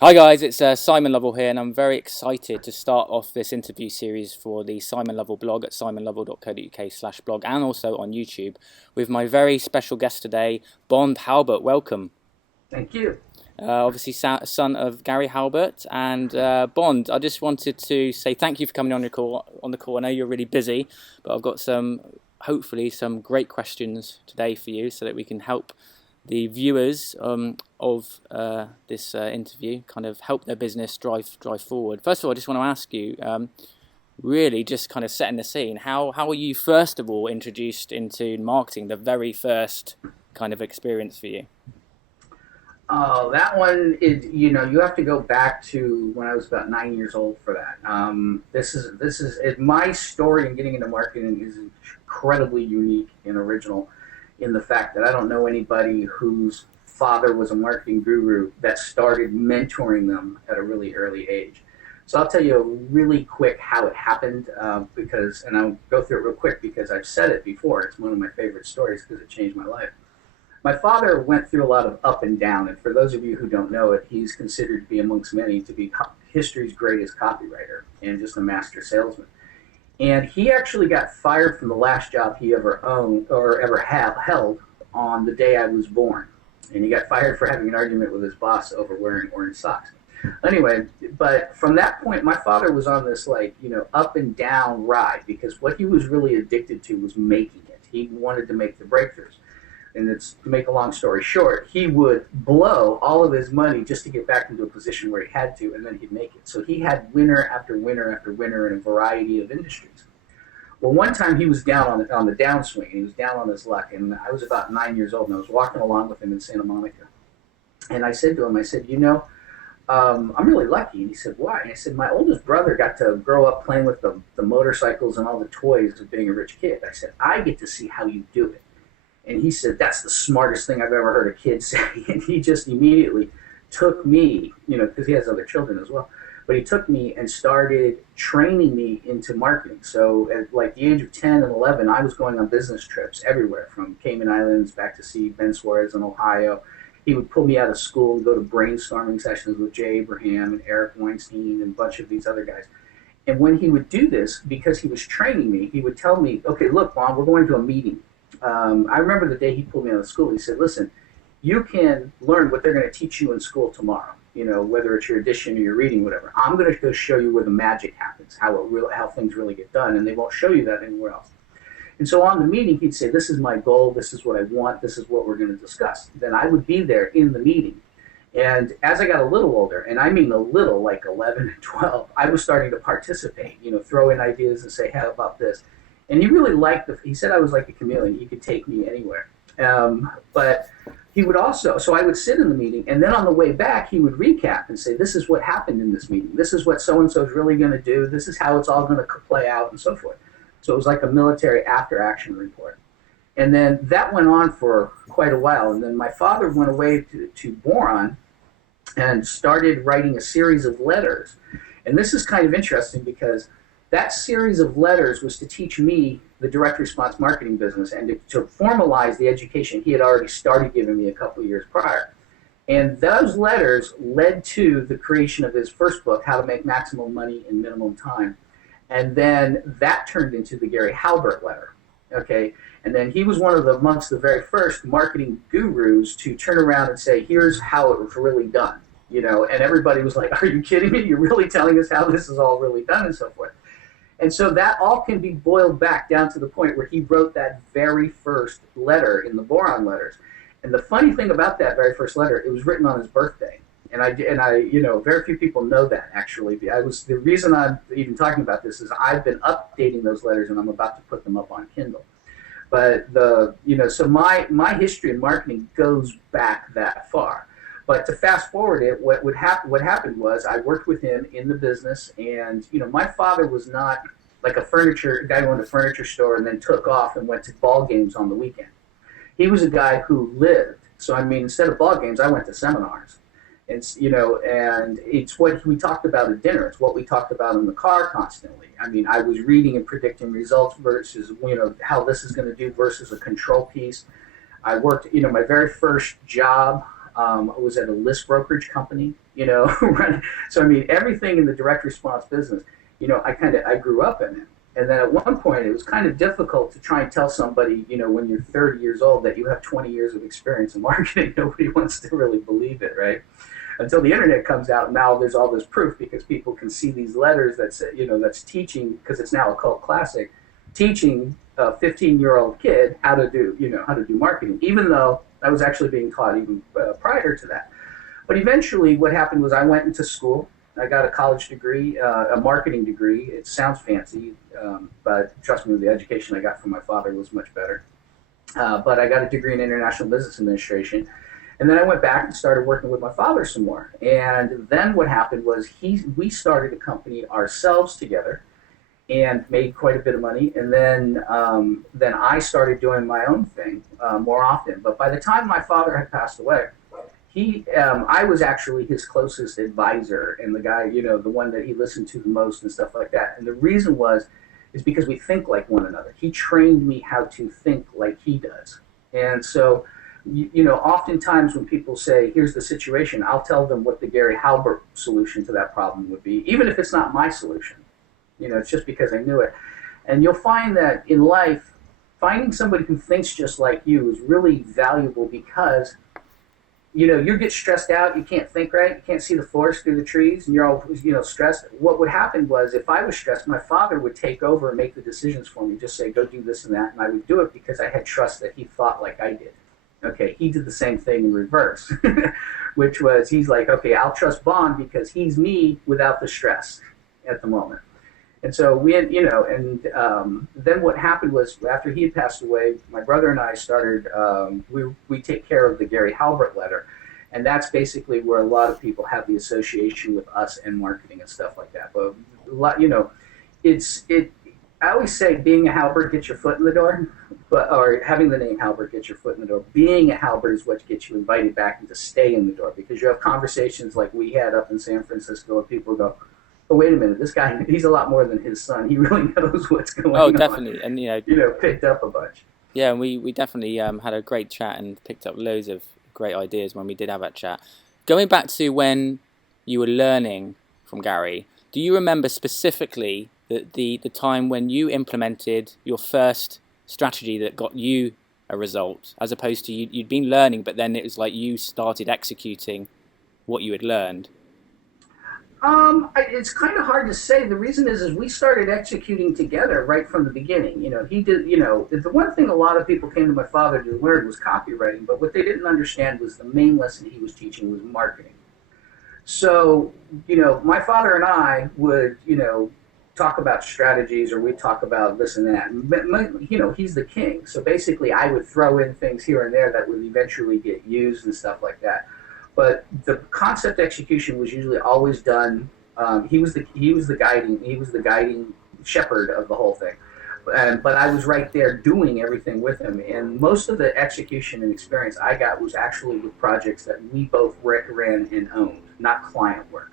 Hi guys, it's Simon Lovell here, and I'm very excited to start off this interview series for the Simon Lovell blog at simonlovell.co.uk/blog and also on YouTube with my very special guest today, Bond Halbert. Welcome. Thank you. Obviously, son of Gary Halbert and Bond. I just wanted to say thank you for coming on the call. I know you're really busy, but I've got hopefully, some great questions today for you, so that we can help the viewers of this interview kind of help their business drive forward. First of all, I just want to ask you, really just kind of setting the scene, how were you first of all introduced into marketing, the very first kind of experience for you? Oh, that one is, you have to go back to when I was about 9 years old for that. My story in getting into marketing is incredibly unique and original in the fact that I don't know anybody whose father was a marketing guru that started mentoring them at a really early age. So I'll tell you really quick how it happened and I'll go through it real quick because I've said it before. It's one of my favorite stories because it changed my life. My father went through a lot of up and down, and for those of you who don't know it, he's considered to be amongst many to be history's greatest copywriter and just a master salesman. And he actually got fired from the last job he ever owned or ever held on the day I was born. And he got fired for having an argument with his boss over wearing orange socks. Anyway, but from that point, my father was on this up and down ride because what he was really addicted to was making it. He wanted to make the breakthroughs. And it's to make a long story short, he would blow all of his money just to get back into a position where he had to, and then he'd make it. So he had winner after winner after winner in a variety of industries. Well, one time he was down on the downswing, and he was down on his luck, and I was about 9 years old, and I was walking along with him in Santa Monica. And I said to him, I'm really lucky. And he said, why? And I said, my oldest brother got to grow up playing with the motorcycles and all the toys of being a rich kid. I said, I get to see how you do it. And he said, that's the smartest thing I've ever heard a kid say. And he just immediately took me, because he has other children as well, but he took me and started training me into marketing. So at like the age of 10 and 11, I was going on business trips everywhere from Cayman Islands back to see Ben Suarez in Ohio. He would pull me out of school and go to brainstorming sessions with Jay Abraham and Eric Weinstein and a bunch of these other guys. And when he would do this, because he was training me, he would tell me, okay, look, Mom, we're going to a meeting. I remember the day he pulled me out of school. He said, listen, you can learn what they're going to teach you in school tomorrow, whether it's your addition or your reading, whatever. I'm going to go show you where the magic happens, how things really get done, and they won't show you that anywhere else. And so on the meeting, he'd say, this is my goal, this is what I want, this is what we're going to discuss. Then I would be there in the meeting. And as I got a little older, and I mean a little, like 11 and 12, I was starting to participate, throw in ideas and say, how about this? And he really he said I was like a chameleon. He could take me anywhere. But he would also, so I would sit in the meeting, and then on the way back, he would recap and say, this is what happened in this meeting. This is what so-and-so is really going to do. This is how it's all going to play out, and so forth. So it was like a military after-action report. And then that went on for quite a while. And then my father went away to Boron and started writing a series of letters. And this is kind of interesting because that series of letters was to teach me the direct response marketing business and to formalize the education he had already started giving me a couple of years prior. And those letters led to the creation of his first book, How to Make Maximum Money in Minimum Time. And then that turned into the Gary Halbert letter. Okay, and then he was one of amongst the very first marketing gurus to turn around and say, here's how it was really done. And everybody was like, are you kidding me? You're really telling us how this is all really done, and so forth. And so that all can be boiled back down to the point where he wrote that very first letter in the Boron letters. And the funny thing about that very first letter, it was written on his birthday. And I, very few people know that actually. The reason I'm even talking about this is I've been updating those letters and I'm about to put them up on Kindle. But so my history in marketing goes back that far. But to fast forward it, what happened was I worked with him in the business, and my father was not like a guy who owned a furniture store and then took off and went to ball games on the weekend. He was a guy who lived. So I mean, instead of ball games, I went to seminars. And it's what we talked about at dinner. It's what we talked about in the car constantly. I mean, I was reading and predicting results versus how this is going to do versus a control piece. I worked, my very first job. I was at a list brokerage company, So I mean, everything in the direct response business, I grew up in it. And then at one point, it was kind of difficult to try and tell somebody, when you're 30 years old, that you have 20 years of experience in marketing. Nobody wants to really believe it, right? Until the internet comes out, now there's all this proof because people can see these letters that say, that's teaching, because it's now a cult classic, teaching a 15-year-old kid how to do marketing, even though I was actually being taught even prior to that. But eventually, what happened was I went into school. I got a college degree, a marketing degree. It sounds fancy, but trust me, the education I got from my father was much better. But I got a degree in international business administration. And then I went back and started working with my father some more. And then what happened was we started a company ourselves together and made quite a bit of money. And then I started doing my own thing more often. But by the time my father had passed away, I was actually his closest advisor and the guy, the one that he listened to the most and stuff like that. And the reason is because we think like one another. He trained me how to think like he does. And so, oftentimes when people say, here's the situation, I'll tell them what the Gary Halbert solution to that problem would be, even if it's not my solution. It's just because I knew it. And you'll find that in life, finding somebody who thinks just like you is really valuable because you get stressed out, you can't think right, you can't see the forest through the trees, and you're all, stressed. What would happen was, if I was stressed, my father would take over and make the decisions for me, just say, go do this and that, and I would do it because I had trust that he thought like I did. Okay, he did the same thing in reverse, which was, he's like, okay, I'll trust Bond because he's me without the stress at the moment. And so we had, then what happened was after he had passed away, my brother and I started, we take care of the Gary Halbert letter. And that's basically where a lot of people have the association with us and marketing and stuff like that. But a lot, I always say being a Halbert gets your foot in the door, or having the name Halbert gets your foot in the door. Being a Halbert is what gets you invited back and to stay in the door, because you have conversations like we had up in San Francisco where people go, oh, wait a minute, this guy, he's a lot more than his son. He really knows what's going on. Oh, definitely. And, picked up a bunch. Yeah, and we definitely had a great chat and picked up loads of great ideas when we did have that chat. Going back to when you were learning from Gary, do you remember specifically the time when you implemented your first strategy that got you a result, as opposed to you'd been learning, but then it was like you started executing what you had learned? It's kind of hard to say. The reason is we started executing together right from the beginning. He did, the one thing a lot of people came to my father to learn was copywriting, but what they didn't understand was the main lesson he was teaching was marketing. So, my father and I would, talk about strategies, or we'd talk about this and that. And, he's the king. So basically I would throw in things here and there that would eventually get used and stuff like that. But the concept execution was usually always done. He was the guiding shepherd of the whole thing. But I was right there doing everything with him. And most of the execution and experience I got was actually with projects that we both ran and owned, not client work.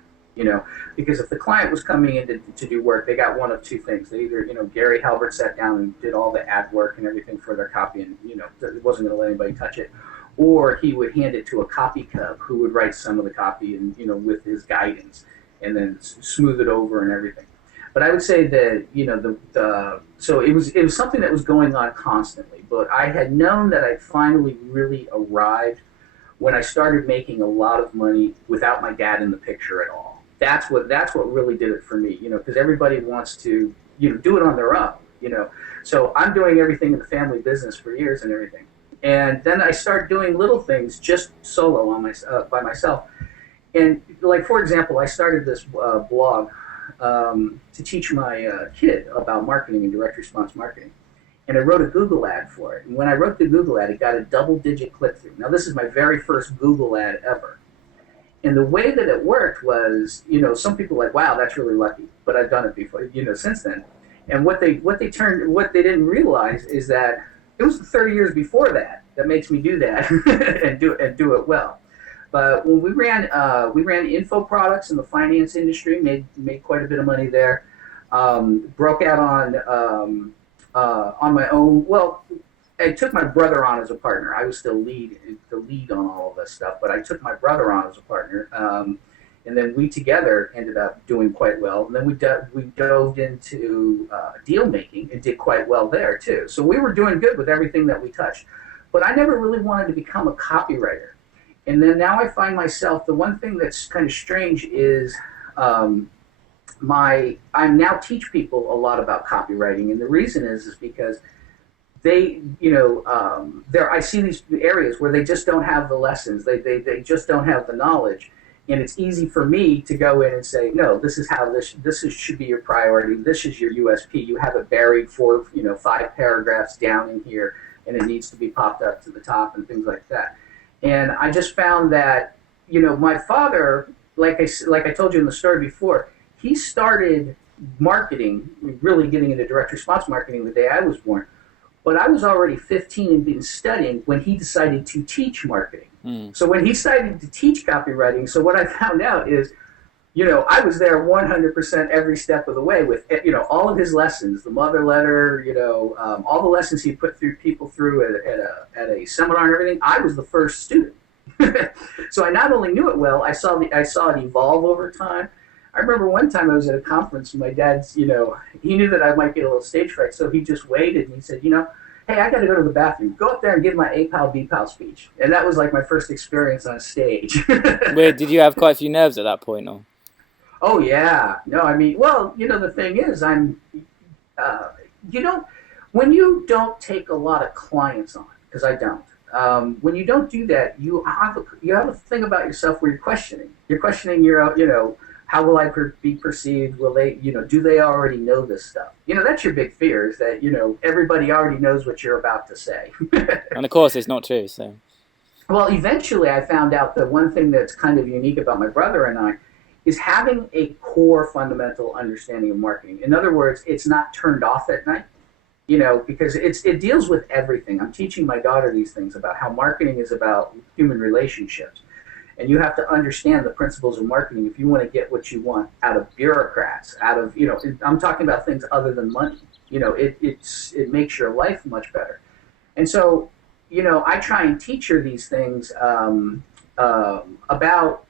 Because if the client was coming in to do work, they got one of two things. They either, Gary Halbert sat down and did all the ad work and everything for their copy, and wasn't going to let anybody touch it. Or he would hand it to a copy cub who would write some of the copy and with his guidance, and then smooth it over and everything. But I would say that so it was something that was going on constantly. But I had known that I finally really arrived when I started making a lot of money without my dad in the picture at all. That's what really did it for me. Because everybody wants to do it on their own. So I'm doing everything in the family business for years and everything. And then I start doing little things just solo by myself. And like, for example, I started this blog to teach my kid about marketing and direct response marketing. And I wrote a Google ad for it. And when I wrote the Google ad, it got a double-digit click-through. Now, this is my very first Google ad ever. And the way that it worked was, some people are like, wow, that's really lucky. But I've done it before, since then. And what they didn't realize is that it was 30 years before that makes me do that and do it well. But when we ran info products in the finance industry, made quite a bit of money there. Broke out on my own. Well, I took my brother on as a partner. I was still the lead on all of this stuff, but I took my brother on as a partner. And then we together ended up doing quite well. And then we dove into deal making and did quite well there too. So we were doing good with everything that we touched. But I never really wanted to become a copywriter. And then now I find myself, the one thing that's kind of strange is I now teach people a lot about copywriting. And the reason is because they, I see these areas where they just don't have the lessons. They just don't have the knowledge. And it's easy for me to go in and say, no, this is how should be your priority. This is your USP. You have it buried for 5 paragraphs down in here, and it needs to be popped up to the top and things like that. And I just found that my father, like I told you in the story before, he started marketing, really getting into direct response marketing the day I was born. But I was already 15 and been studying when he decided to teach marketing. So when he decided to teach copywriting, so what I found out is, I was there 100% every step of the way with, all of his lessons, the mother letter, all the lessons he put people through at a seminar and everything. I was the first student. So I not only knew it well, I saw it evolve over time. I remember one time I was at a conference and my dad's, he knew that I might get a little stage fright, so he just waited and he said, hey, I got to go to the bathroom. Go up there and give my A-Pal, B-Pal speech. And that was like my first experience on stage. Weird. Did you have quite a few nerves at that point? Or? Oh, yeah. No, I mean, well, the thing is, when you don't take a lot of clients on, because I don't, when you don't do that, you have a thing about yourself where you're questioning. You're questioning your, how will I be perceived? Will they, do they already know this stuff? That's your big fear, is that, everybody already knows what you're about to say. And of course, it's not true. So, well, eventually I found out that one thing that's kind of unique about my brother and I is having a core fundamental understanding of marketing. In other words, it's not turned off at night, because it deals with everything. I'm teaching my daughter these things about how marketing is about human relationships. And you have to understand the principles of marketing if you want to get what you want out of bureaucrats, out of, I'm talking about things other than money. It makes your life much better. And so, I try and teach her these things about,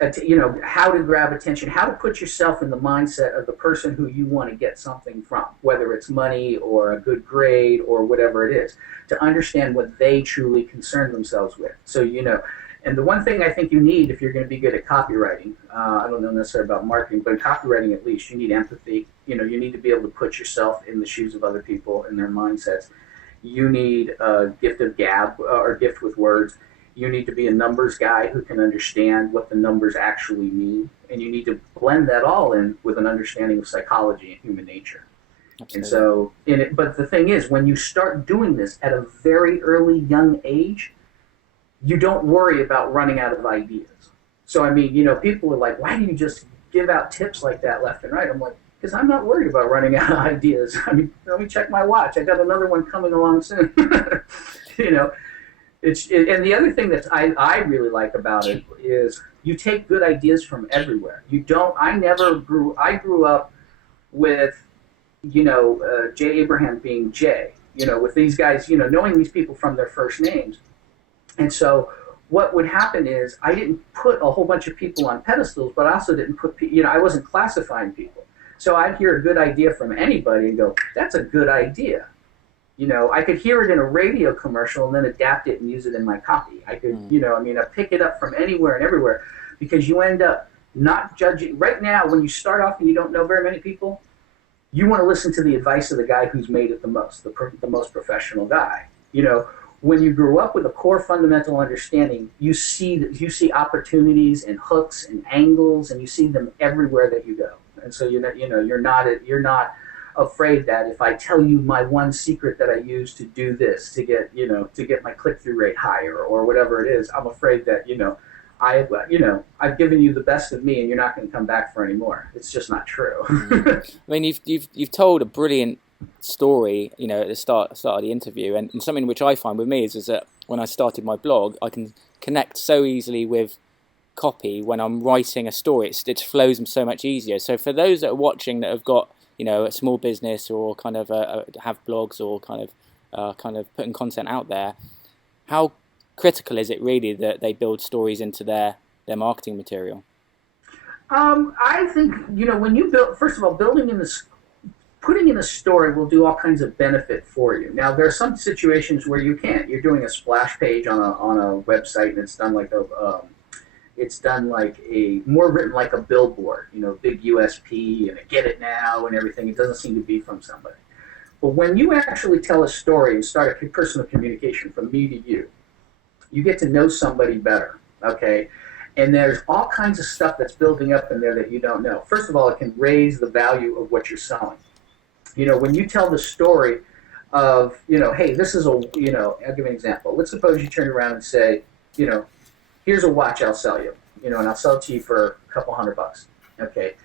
how to grab attention, how to put yourself in the mindset of the person who you want to get something from, whether it's money or a good grade or whatever it is, to understand what they truly concern themselves with. So, and the one thing I think you need if you're going to be good at copywriting, I don't know necessarily about marketing, but in copywriting at least, you need empathy. You need to be able to put yourself in the shoes of other people and their mindsets. You need a gift of gab or gift with words. You need to be a numbers guy who can understand what the numbers actually mean. And you need to blend that all in with an understanding of psychology and human nature. Absolutely. And so, but the thing is, when you start doing this at a very early, young age, you don't worry about running out of ideas. So, I mean, people are like, why do you just give out tips like that left and right? I'm like, because I'm not worried about running out of ideas. I mean, let me check my watch. I got another one coming along soon. And the other thing that I really like about it is you take good ideas from everywhere. I grew up with, Jay Abraham being Jay, with these guys, knowing these people from their first names. And so what would happen is I didn't put a whole bunch of people on pedestals, but I also didn't put, I wasn't classifying people. So I'd hear a good idea from anybody and go, that's a good idea. I could hear it in a radio commercial and then adapt it and use it in my copy. I could, I pick it up from anywhere and everywhere, because you end up not judging. Right now, when you start off and you don't know very many people, you want to listen to the advice of the guy who's made it the most, the most professional guy. When you grew up with a core fundamental understanding, you see opportunities and hooks and angles, and you see them everywhere that you go. And so you're not afraid that if I tell you my one secret that I use to do this to get my click-through rate higher or whatever it is, I'm afraid that I've given you the best of me and you're not going to come back for any more. It's just not true. I mean, you've told a brilliant story, at the start of the interview, and something which I find with me is that when I started my blog, I can connect so easily with copy when I'm writing a story. It flows so much easier. So for those that are watching that have got a small business or kind of have blogs or kind of putting content out there, how critical is it really that they build stories into their marketing material? I think, when you build, first of all, putting in a story will do all kinds of benefit for you. Now, there are some situations where you can't. You're doing a splash page on a website, and it's done like more written like a billboard, big USP and a get it now and everything. It doesn't seem to be from somebody. But when you actually tell a story and start a personal communication from me to you, you get to know somebody better, okay? And there's all kinds of stuff that's building up in there that you don't know. First of all, it can raise the value of what you're selling. When you tell the story of, hey, this is I'll give you an example. Let's suppose you turn around and say, here's a watch I'll sell you, and I'll sell it to you for a couple $100, okay?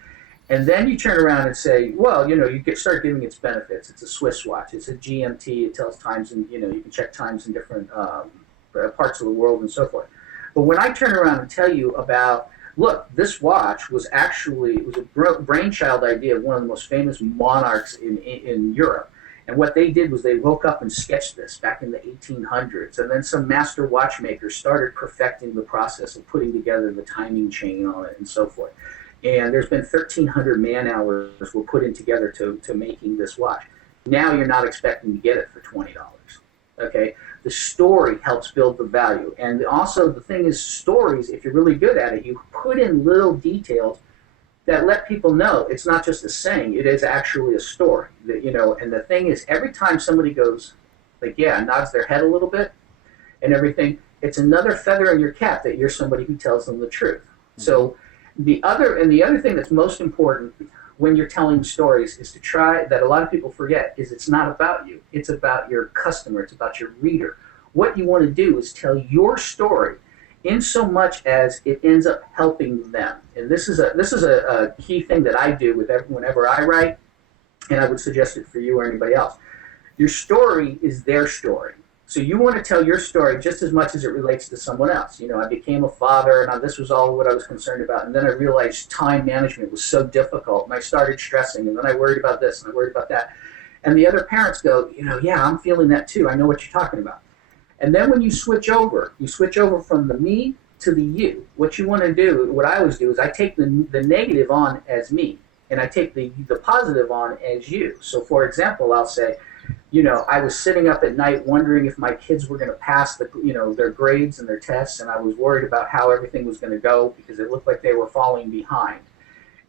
And then you turn around and say, well, start giving its benefits. It's a Swiss watch. It's a GMT. It tells times, and, you can check times in different parts of the world and so forth. But when I turn around and tell you about, look, this watch was a brainchild idea of one of the most famous monarchs in Europe. And what they did was they woke up and sketched this back in the 1800s. And then some master watchmakers started perfecting the process of putting together the timing chain on it and so forth. And there's been 1,300 man hours were put in together to making this watch. Now you're not expecting to get it for $20. Okay? The story helps build the value. And also the thing is, stories, if you're really good at it, you put in little details that let people know it's not just a saying, it is actually a story. And the thing is, every time somebody goes, nods their head a little bit and everything, it's another feather in your cap that you're somebody who tells them the truth. Mm-hmm. So the other thing that's most important when you're telling stories is to try, that a lot of people forget, is it's not about you. It's about your customer. It's about your reader. What you want to do is tell your story in so much as it ends up helping them. And this is a key thing that I do whenever I write, and I would suggest it for you or anybody else. Your story is their story. So you want to tell your story just as much as it relates to someone else. I became a father, and this was all what I was concerned about. And then I realized time management was so difficult, and I started stressing, and then I worried about this, and I worried about that. And the other parents go, yeah, I'm feeling that too. I know what you're talking about. And then when you switch over from the me to the you. What you want to do, what I always do, is I take the negative on as me, and I take the positive on as you. So, for example, I'll say, I was sitting up at night wondering if my kids were going to pass their grades and their tests, and I was worried about how everything was going to go because it looked like they were falling behind.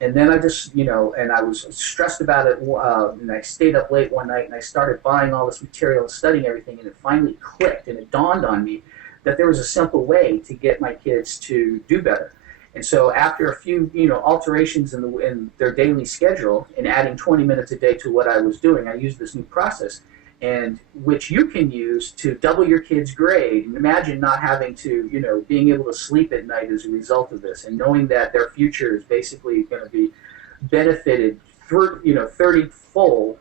And then I just, and I was stressed about it, and I stayed up late one night, and I started buying all this material and studying everything, and it finally clicked, and it dawned on me that there was a simple way to get my kids to do better. And so after a few, alterations in their daily schedule and adding 20 minutes a day to what I was doing, I used this new process, and which you can use to double your kid's grade. And imagine not having to, being able to sleep at night as a result of this, and knowing that their future is basically going to be benefited, 30-fold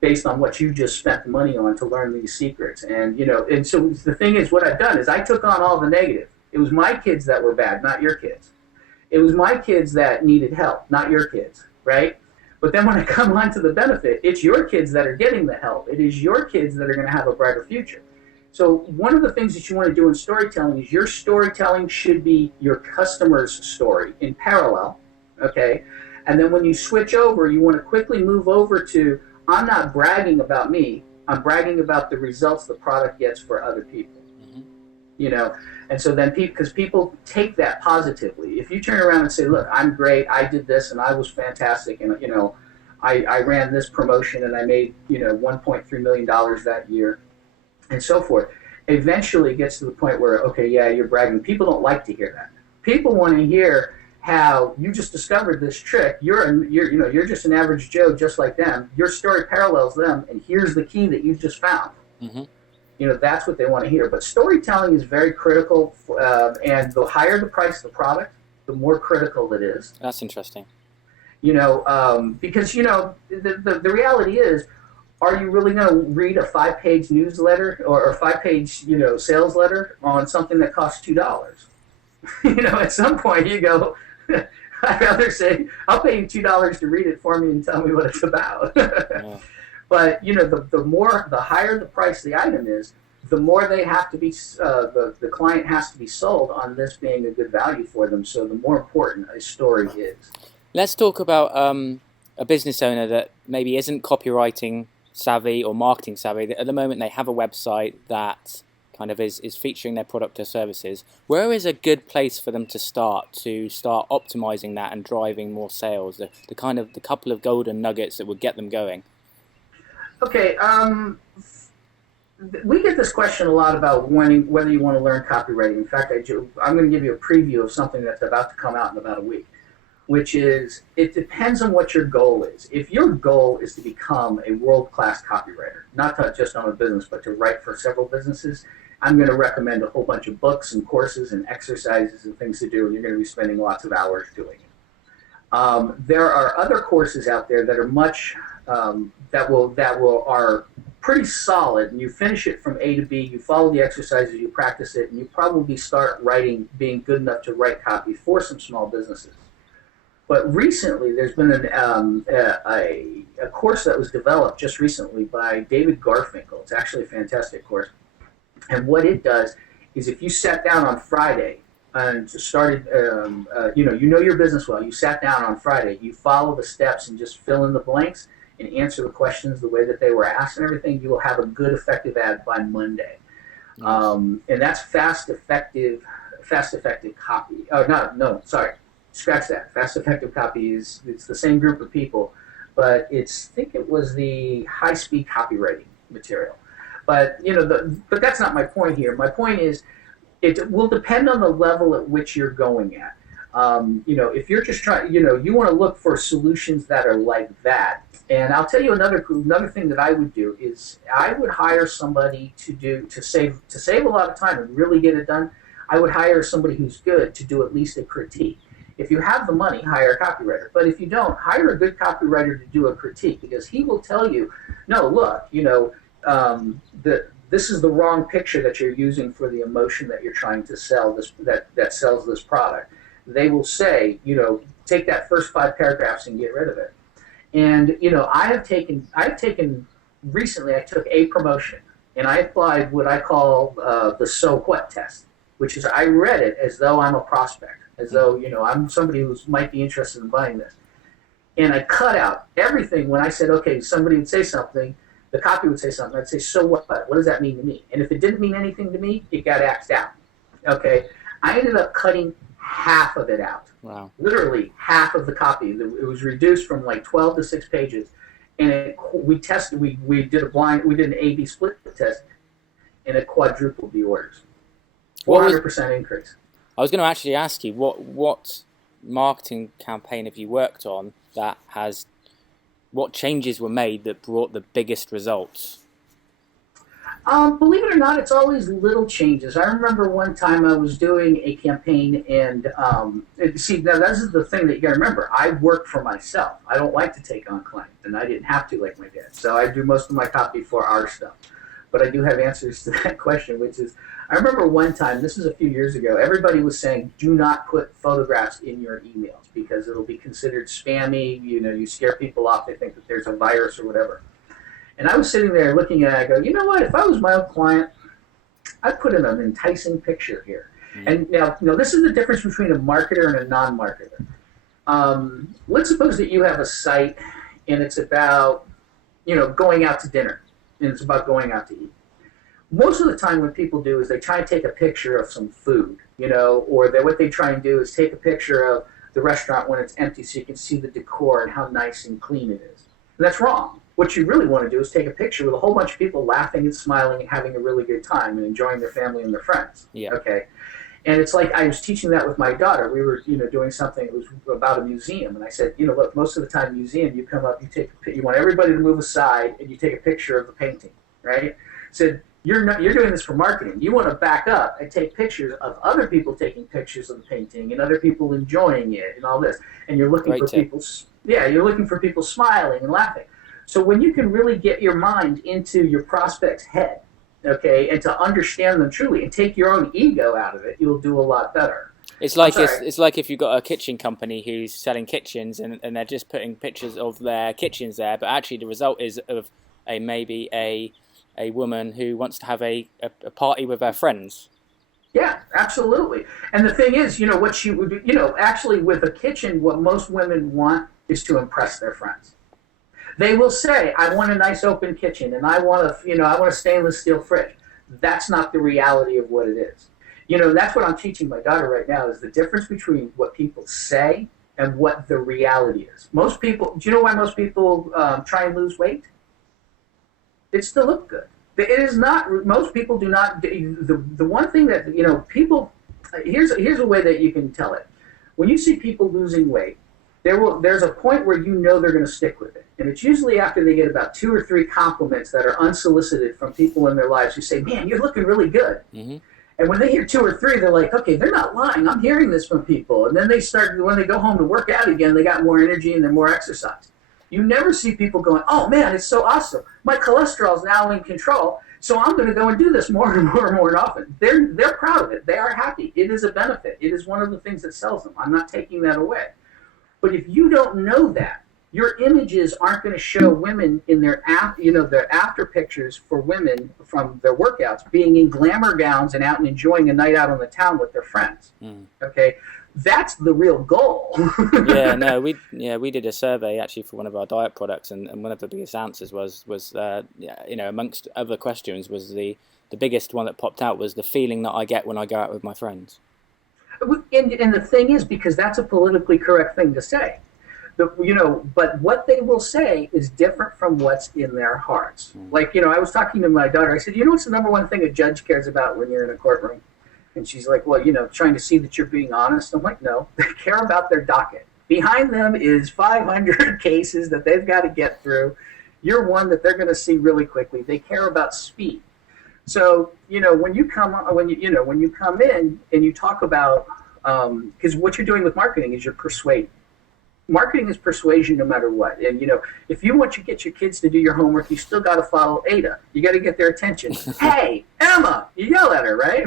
based on what you just spent the money on to learn these secrets. And, and so the thing is, what I've done is I took on all the negative. It was my kids that were bad, not your kids. It was my kids that needed help, not your kids, right? But then when I come on to the benefit, it's your kids that are getting the help. It is your kids that are going to have a brighter future. So one of the things that you want to do in storytelling is your storytelling should be your customer's story in parallel, okay? And then when you switch over, you want to quickly move over to, I'm not bragging about me, I'm bragging about the results the product gets for other people. And so then because people take that positively. If you turn around and say, look, I'm great, I did this and I was fantastic, and I ran this promotion and I made $1.3 million that year and so forth, eventually it gets to the point where, okay, yeah, you're bragging. People don't like to hear that. People want to hear how you just discovered this trick. You're just an average Joe just like them. Your story parallels them, and here's the key that you just found. Mm-hmm. That's what they want to hear. But storytelling is very critical, and the higher the price of the product, the more critical it is. That's interesting. Because, the reality is, are you really going to read a 5-page newsletter or a 5-page, sales letter on something that costs $2? At some point you go, I'd rather say, I'll pay you $2 to read it for me and tell me what it's about. Yeah. But, the higher the price of the item is, the more they have to be, the client has to be sold on this being a good value for them. So the more important a story is. Let's talk about a business owner that maybe isn't copywriting savvy or marketing savvy. At the moment, they have a website that kind of is featuring their product or services. Where is a good place for them to start optimizing that and driving more sales? The kind of the couple of golden nuggets that would get them going. Okay, we get this question a lot about whether you want to learn copywriting. In fact, I'm going to give you a preview of something that's about to come out in about a week, which is it depends on what your goal is. If your goal is to become a world-class copywriter, not to just own a business, but to write for several businesses, I'm going to recommend a whole bunch of books and courses and exercises and things to do, and you're going to be spending lots of hours doing it. There are other courses out there that are much are pretty solid, and you finish it from A to B, you follow the exercises, you practice it, and you probably start writing, being good enough to write copy for some small businesses. But recently, there's been a course that was developed just recently by David Garfinkel. It's actually a fantastic course. And what it does is if you sat down on Friday and started, you know your business well, you sat down on Friday, you follow the steps and just fill in the blanks and answer the questions the way that they were asked and everything, you will have a good, effective ad by Monday. And that's fast, effective copy. Oh, sorry. Scratch that. Fast, effective copy it's the same group of people, but I think it was the high-speed copywriting material. But but that's not my point here. My point is, it will depend on the level at which you're going at. If you're just trying, you want to look for solutions that are like that. And I'll tell you another thing that I would do is I would hire somebody to save a lot of time and really get it done. I would hire somebody who's good to do at least a critique. If you have the money, hire a copywriter. But if you don't, hire a good copywriter to do a critique, because he will tell you, no, look, this is the wrong picture that you're using for the emotion that you're trying to sell that sells this product. They will say, take that first 5 paragraphs and get rid of it. And recently I took a promotion and I applied what I call the so what test, which is I read it as though I'm a prospect, as though I'm somebody who might be interested in buying this, and I cut out everything. When I said, okay, somebody would say something, the copy would say something, I'd say, so what? What does that mean to me? And if it didn't mean anything to me, it got axed out. Okay, I ended up cutting half of it out. Wow. Literally half of the copy. It was reduced from like 12 to 6 pages, and we did an A/B split test, and it quadrupled the orders. 400% increase. I was going to actually ask you what marketing campaign have you worked on that has, what changes were made that brought the biggest results? Believe it or not, it's always little changes. I remember one time I was doing a campaign, and see, now this is the thing that you got to remember. I work for myself. I don't like to take on clients, and I didn't have to like my dad. So I do most of my copy for our stuff. But I do have answers to that question, which is, I remember one time, this is a few years ago, everybody was saying, do not put photographs in your emails because it'll be considered spammy. You scare people off. They think that there's a virus or whatever. And I was sitting there looking at it, I go, you know what, if I was my own client, I'd put in an enticing picture here. Mm-hmm. And now, this is the difference between a marketer and a non-marketer. Let's suppose that you have a site and it's about, going out to dinner, and it's about going out to eat. Most of the time what people do is they try and take a picture of some food, or what they try and do is take a picture of the restaurant when it's empty so you can see the decor and how nice and clean it is. And that's wrong. What you really want to do is take a picture with a whole bunch of people laughing and smiling and having a really good time and enjoying their family and their friends. Yeah. Okay. And it's like I was teaching that with my daughter. We were, doing something. It was about a museum, and I said, look, most of the time, museum, you come up, you want everybody to move aside, and you take a picture of the painting, right? I said, you're doing this for marketing. You want to back up and take pictures of other people taking pictures of the painting and other people enjoying it and all this, and you're looking for people. Yeah, you're looking for people smiling and laughing. So when you can really get your mind into your prospect's head, okay, and to understand them truly and take your own ego out of it, you'll do a lot better. It's like if you've got a kitchen company who's selling kitchens and they're just putting pictures of their kitchens there, but actually the result is of maybe a a woman who wants to have a party with her friends. Yeah, absolutely. And the thing is, what she would do, actually with a kitchen, what most women want is to impress their friends. They will say, I want a nice open kitchen and I want a stainless steel fridge. That's not the reality of what it is. That's what I'm teaching my daughter right now is the difference between what people say and what the reality is. Most people, do you know why most people try and lose weight? It's to look good. It is not, most people do not, the one thing that, people, here's a way that you can tell it. When you see people losing weight, there's a point where they're going to stick with it. And it's usually after they get about 2 or 3 compliments that are unsolicited from people in their lives who say, man, you're looking really good. Mm-hmm. And when they hear 2 or 3, they're like, okay, they're not lying. I'm hearing this from people. And then when they go home to work out again, they got more energy and they're more exercise. You never see people going, oh man, it's so awesome. My cholesterol is now in control, so I'm going to go and do this more and more and more often. They're proud of it. They are happy. It is a benefit. It is one of the things that sells them. I'm not taking that away. But if you don't know that, your images aren't going to show women in their after pictures for women from their workouts being in glamour gowns and out and enjoying a night out on the town with their friends. Okay, that's the real goal. We did a survey actually for one of our diet products, and one of the biggest answers was amongst other questions was the biggest one that popped out was the feeling that I get when I go out with my friends. And the thing is, because that's a politically correct thing to say. But what they will say is different from what's in their hearts. Like, I was talking to my daughter. I said, what's the number one thing a judge cares about when you're in a courtroom? And she's like, well, trying to see that you're being honest. I'm like, no, they care about their docket. Behind them is 500 cases that they've got to get through. You're one that they're going to see really quickly. They care about speed. So, when you come in and you talk about, because what you're doing with marketing is you're persuading. Marketing is persuasion no matter what. And, if you want to get your kids to do your homework, you still got to follow Ada. You got to get their attention. Hey, Emma, you yell at her, right?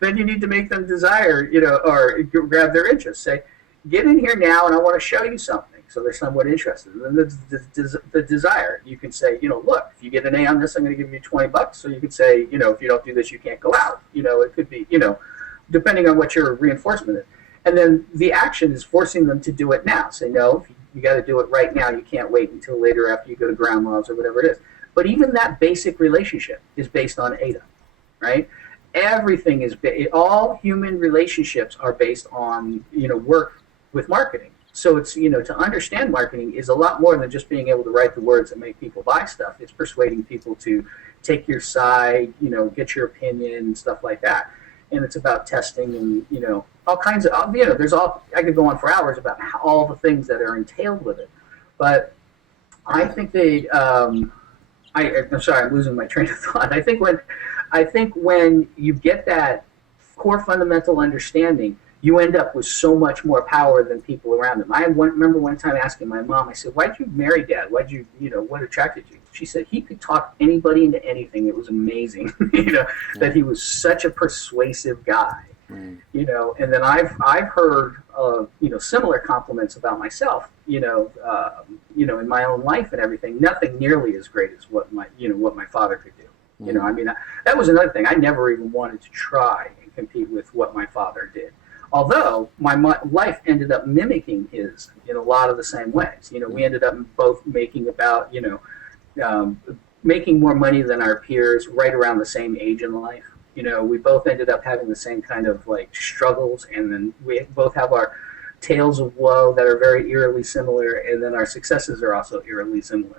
Then you need to make them desire, or grab their interest. Say, get in here now and I want to show you something. So they're somewhat interested. And then the desire. You can say, look, if you get an A on this, I'm going to give you $20. So you could say, if you don't do this, you can't go out. It could be, depending on what your reinforcement is. And then the action is forcing them to do it now. Say, no, you got to do it right now. You can't wait until later after you go to grandma's or whatever it is. But even that basic relationship is based on ADA, right? Everything is, all human relationships are based on, work with marketing. So it's, to understand marketing is a lot more than just being able to write the words that make people buy stuff. It's persuading people to take your side, get your opinion, stuff like that. And it's about testing and, all kinds of, I could go on for hours about all the things that are entailed with it. But I think I'm sorry, I'm losing my train of thought. I think when you get that core fundamental understanding, you end up with so much more power than people around them. I remember one time asking my mom, I said, why'd you marry Dad? What attracted you? She said he could talk anybody into anything. It was amazing, that he was such a persuasive guy, and then I've heard, similar compliments about myself, in my own life and everything. Nothing nearly as great as what my father could do. That was another thing. I never even wanted to try and compete with what my father did. Although my life ended up mimicking his in a lot of the same ways. We ended up both making about, making more money than our peers right around the same age in life. We both ended up having the same kind of struggles, and then we both have our tales of woe that are very eerily similar, and then our successes are also eerily similar.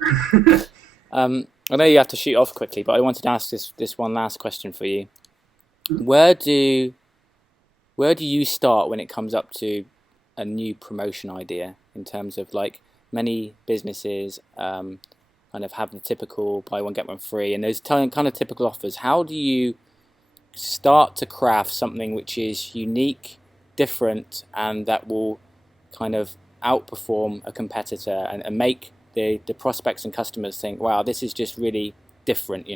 I know you have to shoot off quickly, but I wanted to ask this one last question for you. Where do you start when it comes up to a new promotion idea, in terms of many businesses kind of have the typical buy one get one free and those kind of typical offers? How do you start to craft something which is unique, different, and that will kind of outperform a competitor and make the prospects and customers think, wow, this is just really different,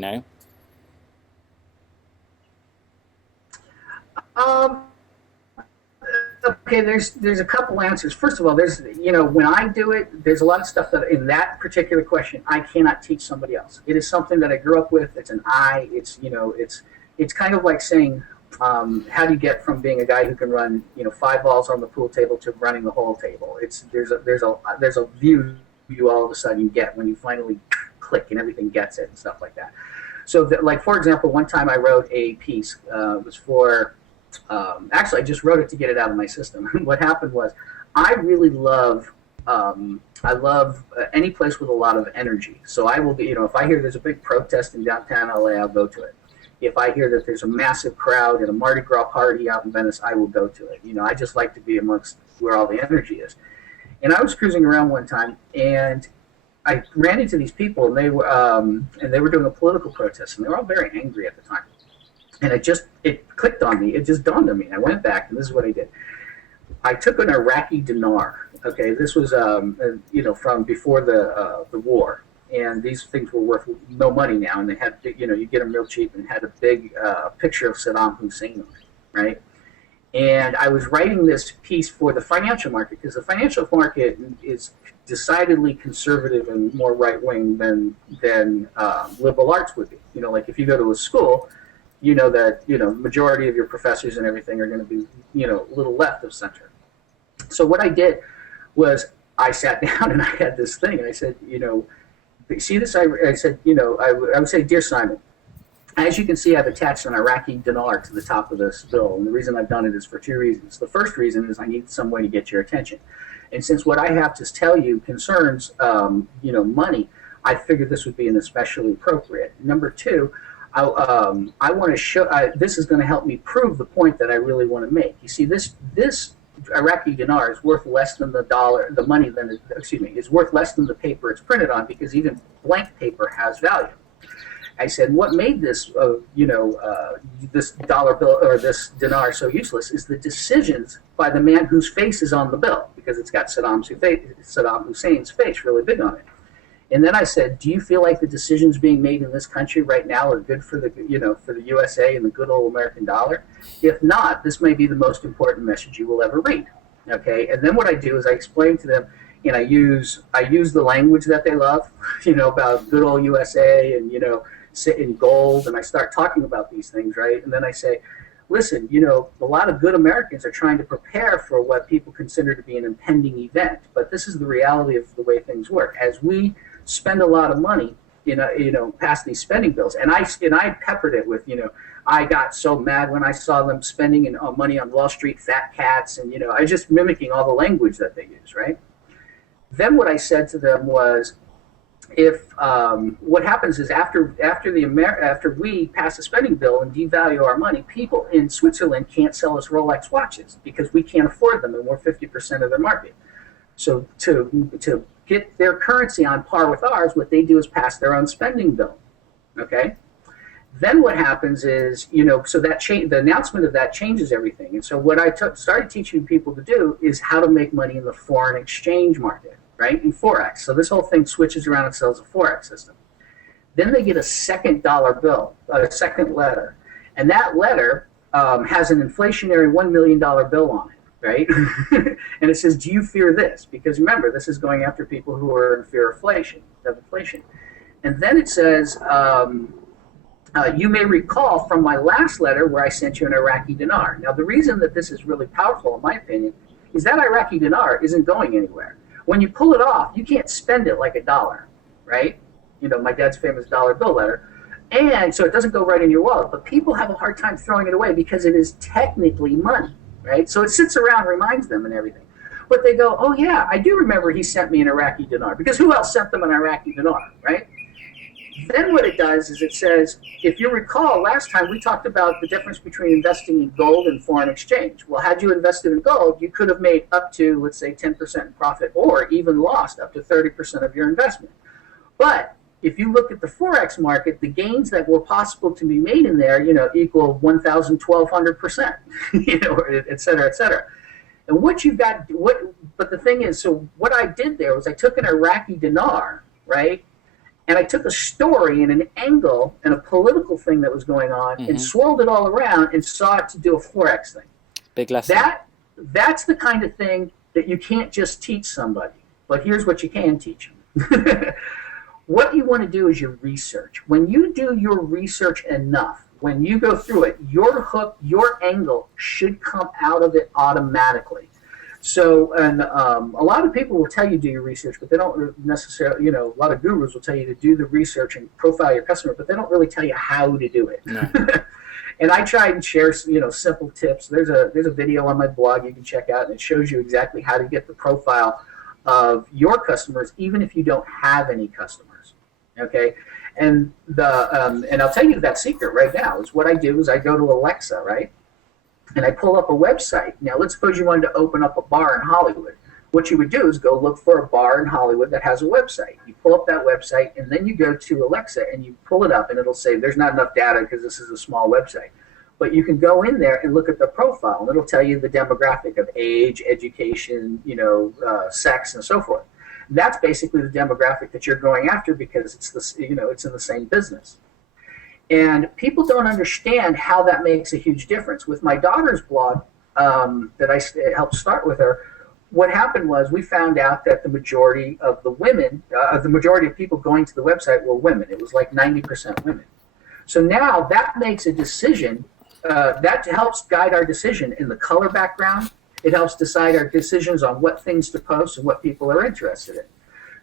Okay, there's a couple answers. First of all, there's when I do it, there's a lot of stuff that in that particular question I cannot teach somebody else. It is something that I grew up with. It's an I. It's kind of like saying, how do you get from being a guy who can run 5 balls on the pool table to running the whole table? There's a view you all of a sudden get when you finally click and everything gets it and stuff like that. So like for example, one time I wrote a piece. It was for actually, I just wrote it to get it out of my system. What happened was, I really love, any place with a lot of energy. So I will be, if I hear there's a big protest in downtown LA, I'll go to it. If I hear that there's a massive crowd at a Mardi Gras party out in Venice, I will go to it. I just like to be amongst where all the energy is. And I was cruising around one time, and I ran into these people, and they were doing a political protest, and they were all very angry at the time. And it clicked on me. It just dawned on me. I went back, and this is what I did. I took an Iraqi dinar. Okay, this was from before the war, and these things were worth no money now. And they had you get them real cheap, and had a big picture of Saddam Hussein on it, right? And I was writing this piece for the financial market, because the financial market is decidedly conservative and more right wing than liberal arts would be. Like if you go to a school, that majority of your professors and everything are going to be a little left of center. So what I did was I sat down and I had this thing, and I said, see this? I said, I would say, dear Simon, as you can see, I've attached an Iraqi dinar to the top of this bill, and the reason I've done it is for 2 reasons. The first reason is I need some way to get your attention, and since what I have to tell you concerns money, I figured this would be an especially appropriate. Number two, I want to show. This is going to help me prove the point that I really want to make. You see, this Iraqi dinar is worth less than the money is worth less than the paper it's printed on, because even blank paper has value. I said, what made this this dollar bill or this dinar so useless is the decisions by the man whose face is on the bill, because it's got Saddam Hussein's face really big on it. And then I said, do you feel like the decisions being made in this country right now are good for the USA and the good old American dollar? If not, this may be the most important message you will ever read. Okay. And then what I do is I explain to them, and I use the language that they love, about good old USA and, sit in gold. And I start talking about these things, right? And then I say, listen, a lot of good Americans are trying to prepare for what people consider to be an impending event. But this is the reality of the way things work. As we spend a lot of money, pass these spending bills, and I peppered it with, I got so mad when I saw them spending money on Wall Street fat cats, and I just mimicking all the language that they use, right? Then what I said to them was, if what happens is after we pass a spending bill and devalue our money, people in Switzerland can't sell us Rolex watches because we can't afford them, and we're 50% of their market. So to get their currency on par with ours, what they do is pass their own spending bill. Okay. Then what happens is, so that the announcement of that changes everything. And so what I started teaching people to do is how to make money in the foreign exchange market, right? In Forex. So this whole thing switches around and sells a Forex system. Then they get a second dollar bill, a second letter. And that letter has an inflationary $1 million bill on it, right? And it says, do you fear this? Because remember, this is going after people who are in fear of inflation. And then it says, you may recall from my last letter where I sent you an Iraqi dinar. Now, the reason that this is really powerful, in my opinion, is that Iraqi dinar isn't going anywhere. When you pull it off, you can't spend it like a dollar, right? My dad's famous dollar bill letter. And so it doesn't go right in your wallet. But people have a hard time throwing it away because it is technically money, right? So it sits around, reminds them and everything. But they go, oh, yeah, I do remember he sent me an Iraqi dinar. Because who else sent them an Iraqi dinar, right? Then what it does is it says, if you recall, last time we talked about the difference between investing in gold and foreign exchange. Well, had you invested in gold, you could have made up to, let's say, 10% profit, or even lost up to 30% of your investment. But if you look at the Forex market, the gains that were possible to be made in there, equal 1,000, 1,200%, et cetera, et cetera. And what you've got, but the thing is, so what I did there was I took an Iraqi dinar, right? And I took a story and an angle and a political thing that was going on and swirled it all around and saw it to do a Forex thing. Big lesson. that's the kind of thing that you can't just teach somebody. But here's what you can teach them. What you want to do is your research. When you do your research enough, when you go through it, your hook, your angle should come out of it automatically. So, and a lot of people will tell you do your research, but they don't necessarily, a lot of gurus will tell you to do the research and profile your customer, but they don't really tell you how to do it. No. And I try and share, simple tips. There's a video on my blog you can check out, and it shows you exactly how to get the profile of your customers, even if you don't have any customers. Okay, and and I'll tell you that secret right now is what I do is I go to Alexa, right, and I pull up a website. Now, let's suppose you wanted to open up a bar in Hollywood. What you would do is go look for a bar in Hollywood that has a website. You pull up that website, and then you go to Alexa, and you pull it up, and it'll say there's not enough data because this is a small website. But you can go in there and look at the profile, and it'll tell you the demographic of age, education, sex, and so forth. That's basically the demographic that you're going after because it's it's in the same business. And people don't understand how that makes a huge difference. With my daughter's blog that I helped start with her, what happened was we found out that the majority of the women, the majority of people going to the website were women. It was like 90% women. So now that makes a decision. That helps guide our decision in the color background. It helps decide our decisions on what things to post and what people are interested in.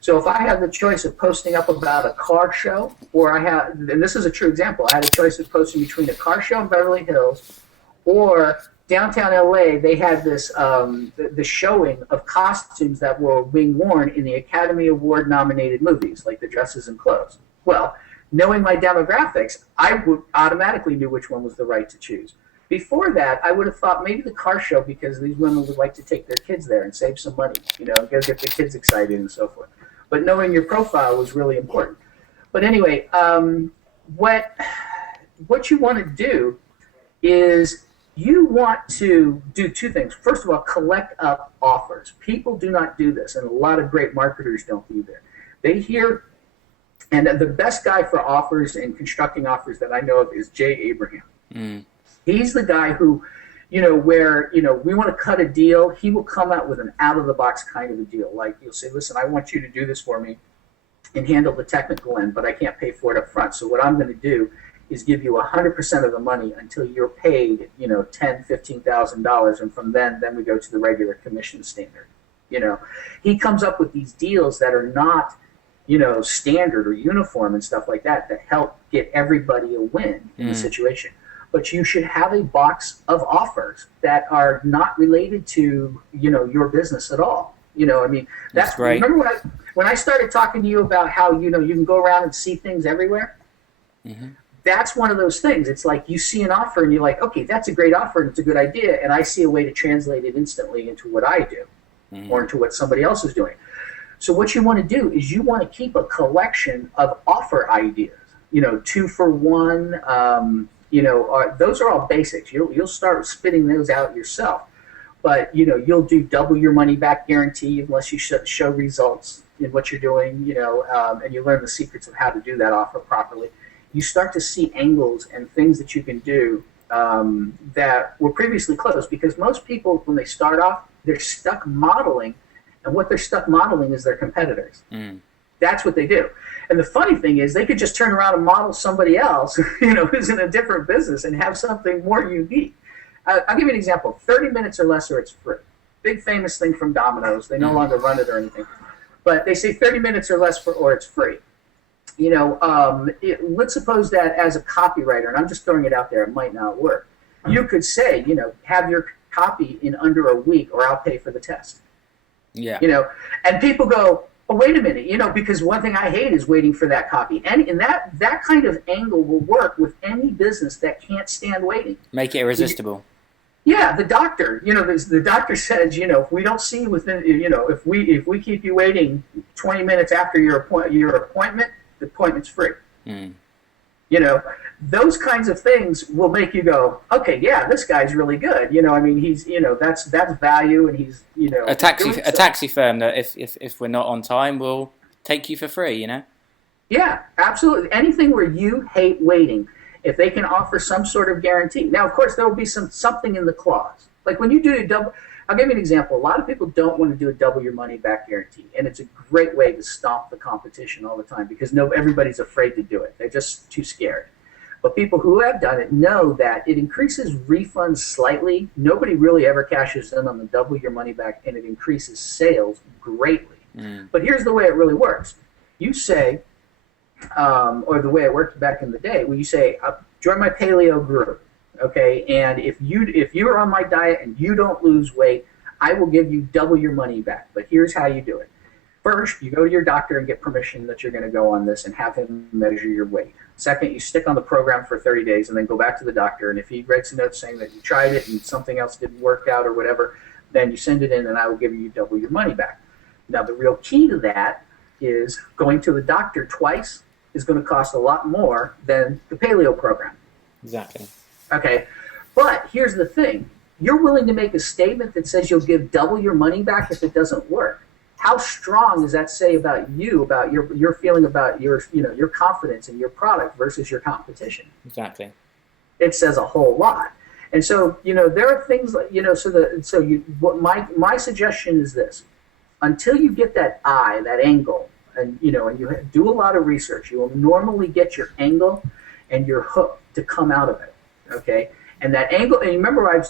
So if I have the choice of posting up about a car show, or and this is a true example, I had a choice of posting between a car show in Beverly Hills or downtown LA, they had this the showing of costumes that were being worn in the Academy Award nominated movies, like the dresses and clothes. Well, knowing my demographics, I would automatically knew which one was the right to choose. Before that, I would have thought maybe the car show because these women would like to take their kids there and save some money, get the kids excited and so forth. But knowing your profile was really important. But anyway, what you want to do is you want to do two things. First of all, collect up offers. People do not do this, and a lot of great marketers don't either. They hear, and the best guy for offers and constructing offers that I know of is Jay Abraham. Mm. He's the guy who, where, we want to cut a deal, he will come out with an out-of-the-box kind of a deal. Like, you'll say, listen, I want you to do this for me and handle the technical end, but I can't pay for it up front. So what I'm going to do is give you 100% of the money until you're paid, $10,000, $15,000, and from then we go to the regular commission standard. He comes up with these deals that are not, standard or uniform and stuff like that help get everybody a win in the situation. But you should have a box of offers that are not related to, your business at all. That's great. Remember when I started talking to you about how, you can go around and see things everywhere? Mm-hmm. That's one of those things. It's like you see an offer and you're like, okay, that's a great offer and it's a good idea. And I see a way to translate it instantly into what I do or into what somebody else is doing. So what you want to do is you want to keep a collection of offer ideas, 2 for 1, those are all basics. You'll start spitting those out yourself. But, you'll do double your money back guarantee unless you show results in what you're doing, and you learn the secrets of how to do that offer properly. You start to see angles and things that you can do that were previously closed, because most people, when they start off, they're stuck modeling, and what they're stuck modeling is their competitors. Mm. That's what they do. And the funny thing is they could just turn around and model somebody else, who's in a different business and have something more unique. I'll give you an example. 30 minutes or less or it's free. Big famous thing from Domino's. They no longer run it or anything. But they say 30 minutes or less or it's free. Let's suppose that as a copywriter, and I'm just throwing it out there, it might not work. You could say, have your copy in under a week or I'll pay for the test. Yeah. And people go, oh, wait a minute, because one thing I hate is waiting for that copy. And that kind of angle will work with any business that can't stand waiting. Make it irresistible. Yeah, the doctor, the doctor says, if we don't see you within, if we keep you waiting 20 minutes after your appointment, the appointment's free. Mm. Those kinds of things will make you go, okay, yeah, this guy's really good. He's, that's value, and he's, a taxi firm that if we're not on time, will take you for free. Yeah, absolutely. Anything where you hate waiting, if they can offer some sort of guarantee. Now, of course, there will be something in the clause. Like when you do I'll give you an example. A lot of people don't want to do a double your money back guarantee, and it's a great way to stomp the competition all the time because everybody's afraid to do it. They're just too scared. But people who have done it know that it increases refunds slightly. Nobody really ever cashes in on the double your money back, and it increases sales greatly. But here's the way it really works. You say, or the way it worked back in the day, where you say, join my paleo group. Okay, and if you're on my diet and you don't lose weight, I will give you double your money back. But here's how you do it. First, you go to your doctor and get permission that you're going to go on this and have him measure your weight. Second, you stick on the program for 30 days and then go back to the doctor. And if he writes a note saying that you tried it and something else didn't work out or whatever, then you send it in and I will give you double your money back. Now, the real key to that is going to the doctor twice is going to cost a lot more than the paleo program. Exactly. Okay, but here's the thing. You're willing to make a statement that says you'll give double your money back if it doesn't work. How strong does that say about you, about your feeling about your confidence in your product versus your competition? Exactly. It says a whole lot. And so, there are things like, my suggestion is this. Until you get that angle, and you do a lot of research, you will normally get your angle and your hook to come out of it. Okay, and that angle, and you remember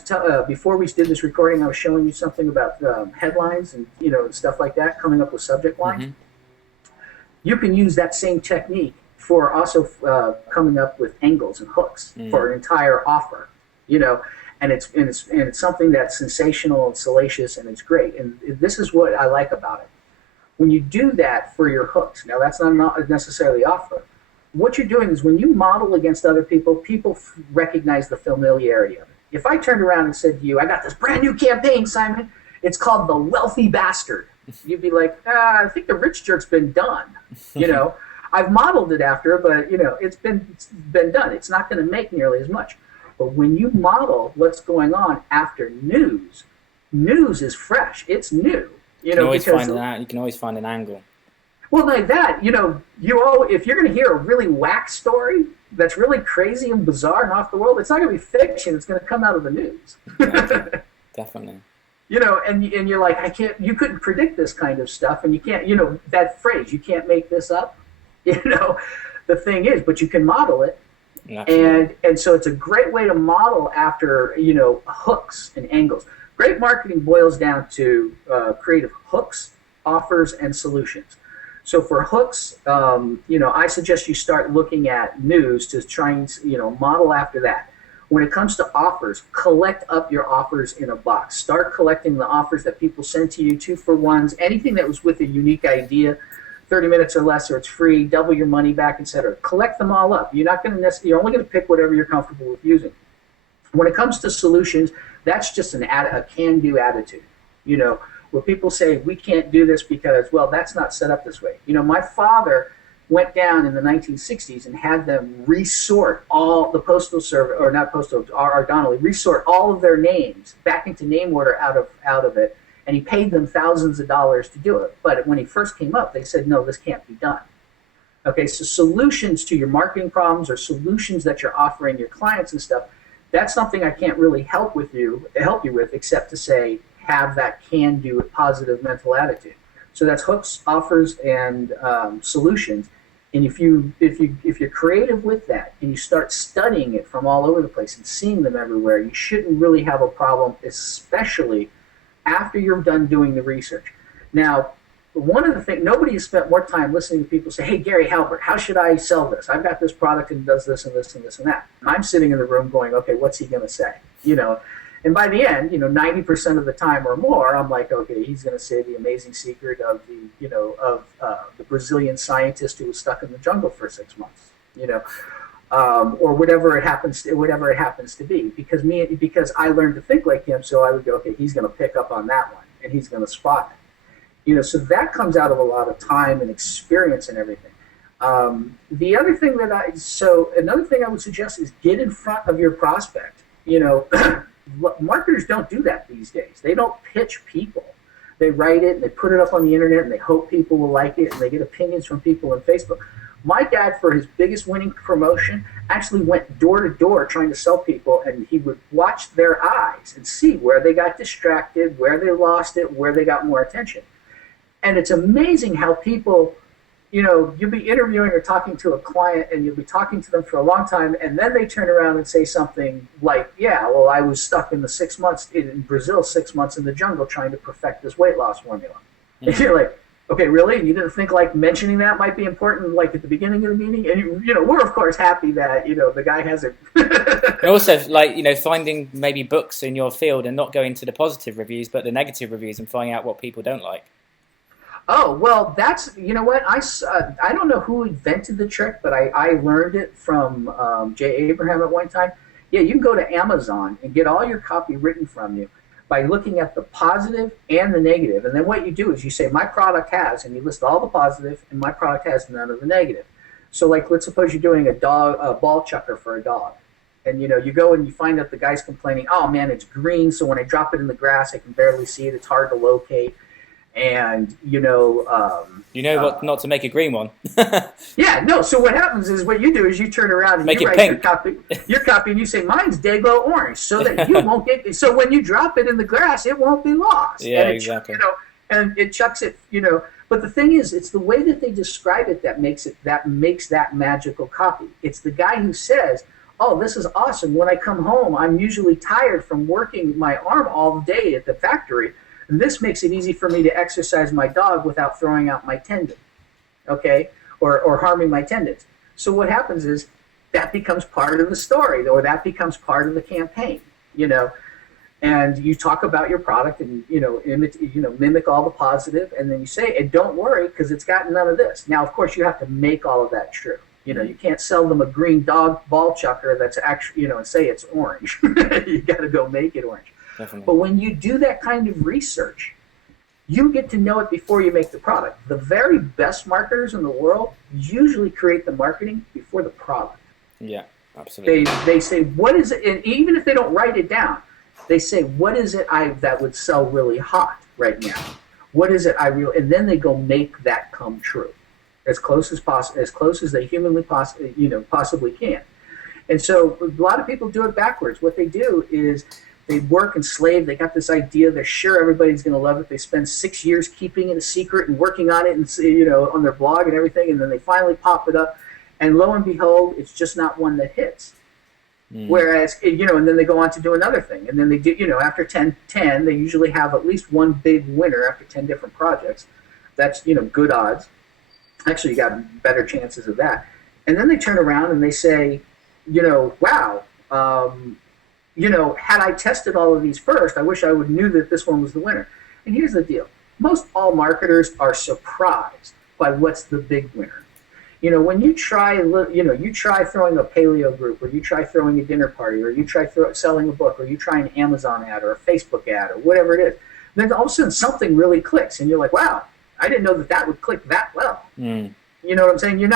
before we did this recording, I was showing you something about headlines and stuff like that, coming up with subject lines. Mm-hmm. You can use that same technique for also coming up with angles and hooks for an entire offer. And it's something that's sensational and salacious, and it's great. And this is what I like about it. When you do that for your hooks, now that's not necessarily offer. What you're doing is when you model against other people, people recognize the familiarity of it. If I turned around and said to you, I got this brand new campaign, Simon, it's called The Wealthy Bastard. You'd be like, I think the rich jerk's been done. I've modeled it after, but it's been done. It's not going to make nearly as much. But when you model what's going on after news is fresh. It's new. You can always find an angle. Well, like that, if you're going to hear a really whack story that's really crazy and bizarre and off the world, it's not going to be fiction. It's going to come out of the news. Definitely. And you're like, you couldn't predict this kind of stuff, and you can't, that phrase, you can't make this up. The thing is, but you can model it. And so it's a great way to model after, hooks and angles. Great marketing boils down to creative hooks, offers, and solutions. So for hooks, I suggest you start looking at news to try and, model after that. When it comes to offers, collect up your offers in a box. Start collecting the offers that people send to you, 2-for-1s, anything that was with a unique idea, 30 minutes or less, or it's free, double your money back, etc. Collect them all up. You're only going to pick whatever you're comfortable with using. When it comes to solutions, that's just a can-do attitude. Where people say, we can't do this because, well, that's not set up this way. My father went down in the 1960s and had them resort all the postal service, or not postal, R. Donnelley, resort all of their names back into name order out of it, and he paid them thousands of dollars to do it. But when he first came up, they said, no, this can't be done. Okay, so solutions to your marketing problems or solutions that you're offering your clients and stuff, that's something I can't really help you with except to say, have that can-do positive mental attitude. So that's hooks, offers, and solutions. And if you're creative with that and you start studying it from all over the place and seeing them everywhere, you shouldn't really have a problem, especially after you're done doing the research. Now, one of the things, nobody has spent more time listening to people say, hey, Gary Halbert, how should I sell this? I've got this product and it does this and this and this and that. And I'm sitting in the room going, okay, what's he going to say? And by the end, 90% of the time or more, I'm like, okay, he's going to say the amazing secret of the Brazilian scientist who was stuck in the jungle for 6 months, or whatever it happens to be. Because I learned to think like him, so I would go, okay, he's going to pick up on that one, and he's going to spot it. So that comes out of a lot of time and experience and everything. Another thing I would suggest is get in front of your prospect. Marketers don't do that these days. They don't pitch people. They write it and they put it up on the internet and they hope people will like it and they get opinions from people on Facebook. My dad, for his biggest winning promotion, actually went door to door trying to sell people, and he would watch their eyes and see where they got distracted, where they lost it, where they got more attention. And it's amazing how people, you'll be interviewing or talking to a client, and you'll be talking to them for a long time, and then they turn around and say something like, yeah, well, I was stuck in the 6 months in Brazil, 6 months in the jungle trying to perfect this weight loss formula. Mm-hmm. And you're like, okay, really? And you didn't think like mentioning that might be important, like at the beginning of the meeting? And we're of course happy that the guy has it. And also, like finding maybe books in your field and not going to the positive reviews, but the negative reviews, and finding out what people don't like. Oh well, that's what I don't know who invented the trick, but I learned it from Jay Abraham at one time. Yeah, you can go to Amazon and get all your copy written from you by looking at the positive and the negative. And then what you do is you say, my product has, and you list all the positive, and my product has none of the negative. So like, let's suppose you're doing a ball chucker for a dog. And you go and you find out the guy's complaining, oh man, it's green, so when I drop it in the grass, I can barely see it, it's hard to locate. And what not to make a green one. Yeah, no. So what happens is, what you do is you turn around and make you it write pink. your copy, and you say, mine's Dayglow orange, so that you won't get. So when you drop it in the grass, it won't be lost. Yeah, exactly. And it chucks it. But the thing is, it's the way that they describe it that makes that magical copy. It's the guy who says, oh, this is awesome. When I come home, I'm usually tired from working my arm all day at the factory. And this makes it easy for me to exercise my dog without throwing out my tendon, okay, or harming my tendons. So what happens is that becomes part of the story, or that becomes part of the campaign, and you talk about your product and mimic all the positive, and then you say, and don't worry because it's got none of this. Now, of course, you have to make all of that true. You can't sell them a green dog ball chucker that's actually and say it's orange. You got to go make it orange. Definitely. But when you do that kind of research, you get to know it before you make the product. The very best marketers in the world usually create the marketing before the product. Yeah, absolutely. They say, what is it? And even if they don't write it down, they say, what is it that would sell really hot right now? What is it and then they go make that come true as close as possible, as close as they humanly possibly can. And so a lot of people do it backwards. What they do is, they work and slave. They got this idea. They're sure everybody's going to love it. They spend 6 years keeping it a secret and working on it, and on their blog and everything. And then they finally pop it up, and lo and behold, it's just not one that hits. Whereas, and then they go on to do another thing, and then they do. After 10, they usually have at least one big winner after 10 different projects. That's good odds. Actually, you got better chances of that. And then they turn around and they say, wow. Had I tested all of these first, I wish I would knew that this one was the winner. And here's the deal. Most all marketers are surprised by what's the big winner. When you try throwing a paleo group, or you try throwing a dinner party, or you try selling a book, or you try an Amazon ad or a Facebook ad or whatever it is, then all of a sudden something really clicks, and you're like, wow, I didn't know that would click that well. You know what I'm saying? You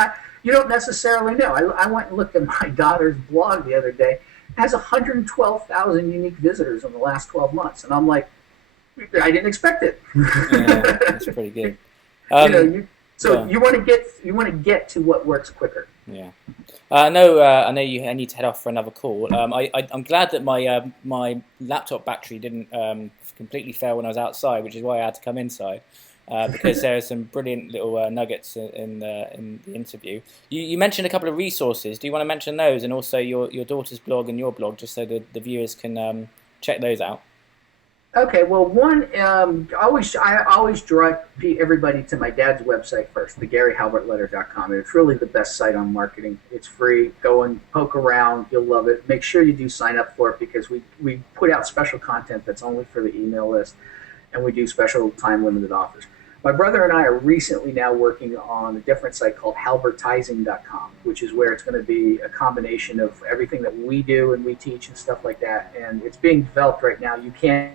don't necessarily know. I went and looked at my daughter's blog the other day. Has 112,000 unique visitors in the last 12 months, and I'm like, I didn't expect it. Yeah, that's pretty good. You want to get to what works quicker. Yeah, I know I need to head off for another call. I'm glad that my laptop battery didn't completely fail when I was outside, which is why I had to come inside. Because there are some brilliant little nuggets in the interview. You mentioned a couple of resources. Do you want to mention those, and also your daughter's blog and your blog, just so the viewers can check those out? Okay. Well, one, I always direct everybody to my dad's website first, thegaryhalbertletter.com. It's really the best site on marketing. It's free. Go and poke around. You'll love it. Make sure you do sign up for it, because we put out special content that's only for the email list, and we do special time-limited offers. My brother and I are recently now working on a different site called halbertizing.com, which is where it's going to be a combination of everything that we do and we teach and stuff like that. And it's being developed right now. You can't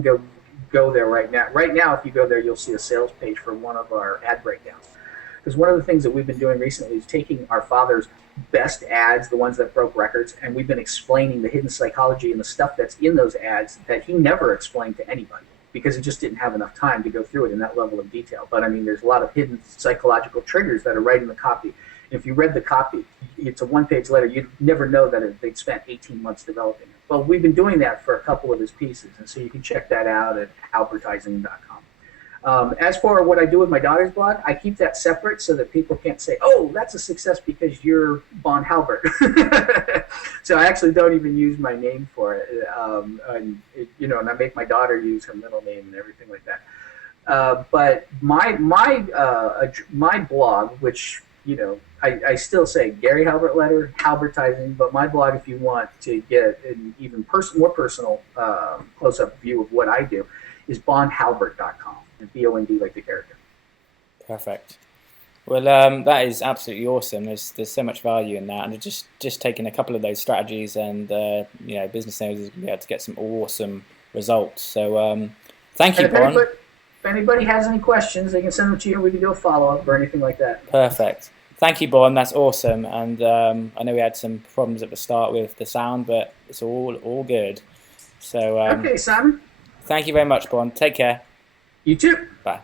go there right now. Right now, if you go there, you'll see a sales page for one of our ad breakdowns. Because one of the things that we've been doing recently is taking our father's best ads, the ones that broke records, and we've been explaining the hidden psychology and the stuff that's in those ads that he never explained to anybody. because he just didn't have enough time to go through it in that level of detail. But I mean, there's a lot of hidden psychological triggers that are right in the copy. If you read the copy, it's a one-page letter. You'd never know that they'd spent 18 months developing it. Well, we've been doing that for a couple of his pieces, and so you can check that out at halbertising.com. As for what I do with my daughter's blog, I keep that separate so that people can't say, oh, that's a success because you're Bon Halbert. So I actually don't even use my name for it. And I make my daughter use her middle name and everything like that. But my blog, which, I still say Gary Halbert Letter, Halbertising, but my blog, if you want to get an even more personal close-up view of what I do, is bondhalbert.com. Bond like the character. Perfect. Well, that is absolutely awesome. There's so much value in that, and just taking a couple of those strategies, and business owners will be able to get some awesome results. So, thank you, Bon. If anybody has any questions, they can send them to you. We can do a follow-up or anything like that. Perfect. Thank you, Bon. That's awesome. And I know we had some problems at the start with the sound, but it's all good. So, okay, Simon. Thank you very much, Bon. Take care. You too. Bye.